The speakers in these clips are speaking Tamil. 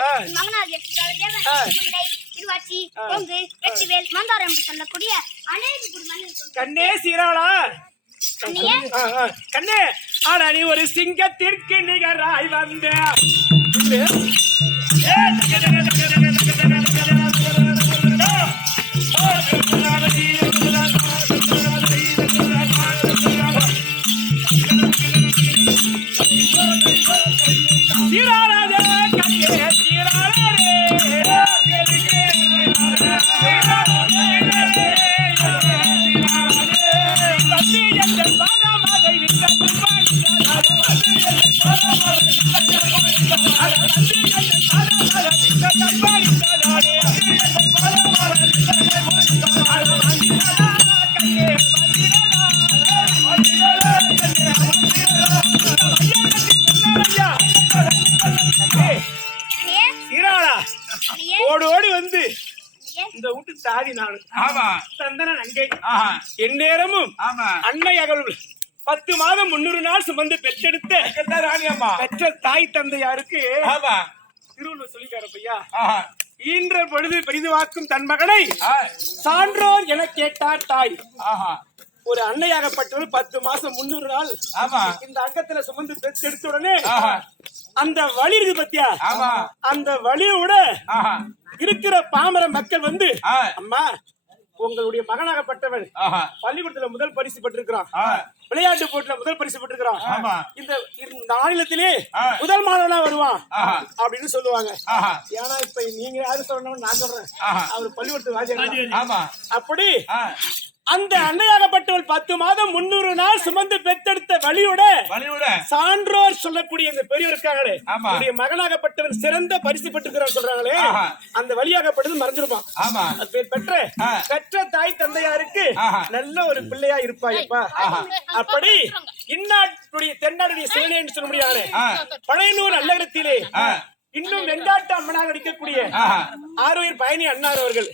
ஆ. மகனாகிய திருவாச்சி. கொங்கு வெற்றிவேல் மந்தாரம் சொல்லக்கூடிய அநேக கண்ணே சீராளா. கண்ணே ஆனா நீ ஒரு சிங்கத்திற்கு நிகராய் வந்த சீராளே தாதி நானு. ஆமா. தந்தன நங்கை. ஆஹா. எந்நேரமும் ஆமா. அன்னை அகல் பத்து மாதம் முன்னூறு நாள் சுமந்து பெற்றெடுத்த ராணி அம்மா பெற்ற தாய் தந்தையாருக்கு திருவள்ளுவர் சொல்லிக்கார பையா ஈன்ற பொழுது பெரிதுவாக்கும் தன் மகனை சான்றோர் என கேட்டார் தாய். ஒரு அன்னையாகப்பட்டவர் பத்து மாசம் முன்னூறு நாள் ஆமா. இந்த அங்கத்துல சுமந்து பெற்றெடுத்த உடனே அந்த வழி இருக்கு பத்தியா? ஆமா. அந்த வழியோட இருக்கிற பாமர மக்கள் வந்து அம்மா உங்களுடைய மகனாகப்பட்டவன். பள்ளிக்கூடத்துல முதல் பரிசு பெற்றிருக்கிறான். விளையாட்டு போட்டியில முதல் பரிசு பெற்றிருக்கிறான். இந்த இந்த மாநிலத்திலே. முதல் மாணவனா வருவான். அப்படின்னு சொல்லுவாங்க. ஏன்னா இப்ப நீங்க யாரு சொல்லணும் நான் சொல்றேன். அவர் பள்ளிக்கூடத்து ஆமா. அப்படி அந்த அன்னையாகப்பட்டவள் பத்து மாதம் முன்னூறு நாள் சுமந்து பெத்தெடுத்த வழியோட சான்றோர் சொல்லக்கூடிய இந்த பெரியவர் இருக்காங்களே. உடைய மகனாகப்பட்டவன் சிறந்த பரிசு பெற்றுக்கிறார் சொல்றாங்களே. அந்த வழியாகப்பட்டது மறந்துருப்பான் ஆமா அது பெ- பெற்ற. பெற்ற தாய் தந்தையாருக்கு. நல்ல ஒரு பிள்ளையா இருப்பாயப்பா அப்படி இந்நாட்டுடைய தென்னாடுடைய சிவனேன்னு சொல்ல முடியாது. பழையனூர் அல்லகரத்திலே ஆ. இன்னும் வெண்காட்டு அம்மனாக நடிக்கக்கூடிய ஆஹா. ஆரோயர் பயணி அண்ணார் அவர்கள்.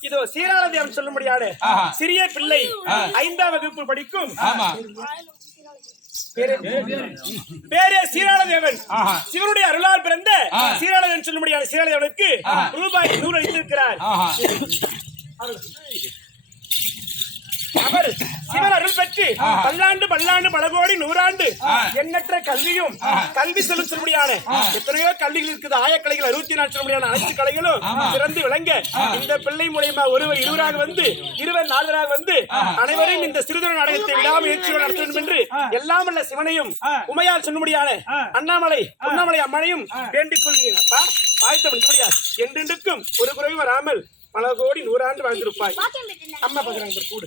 இதோ சீராளதேவன் சொல்ல முடியாது. சிறிய பிள்ளை ஐந்தாம் வகுப்பு படிக்கும் பேரு சீராளதேவன். சிவனுடைய அருளால் பிறந்த. சீராளதேவன் சொல்ல முடியாது சீராளதேவனுக்கு ரூபாய் நூறு அளித்திருக்கிறார் பல்லாண்டு பல்லாண்டு பல கோடி நூறாண்டு எண்ணற்ற கல்வியும் கல்வி சொல்லும்படியான எத்தனையோ கல்விகள் இருக்குது. ஆயக்கலைகள் அறுபத்தி நாலு அனைத்து கலைகளும் சிறந்து விளங்க இந்த பிள்ளை மூலியமா ஒருவர் இருவராக வந்து இருவர் நால்வராக வந்து அனைவரும் இந்த சிறுதொழில் நாடகத்தை விடாமுயற்சியோடு நடத்த வேண்டும் என்று எல்லாம் வல்ல சிவனையும் உமையால் சொல்லும்படியான அண்ணாமலை உண்ணாமலை அம்மனையும் வேண்டிக் கொள்கிறேன். அப்பா வாழ்த்த முடியாது என்றென்றுக்கும் ஒரு குறையும் வராமல் பல கோடி நூறாண்டு வாழ்ந்திருப்பாய். அம்மா பாக்குறாங்க பாரு, கூடு.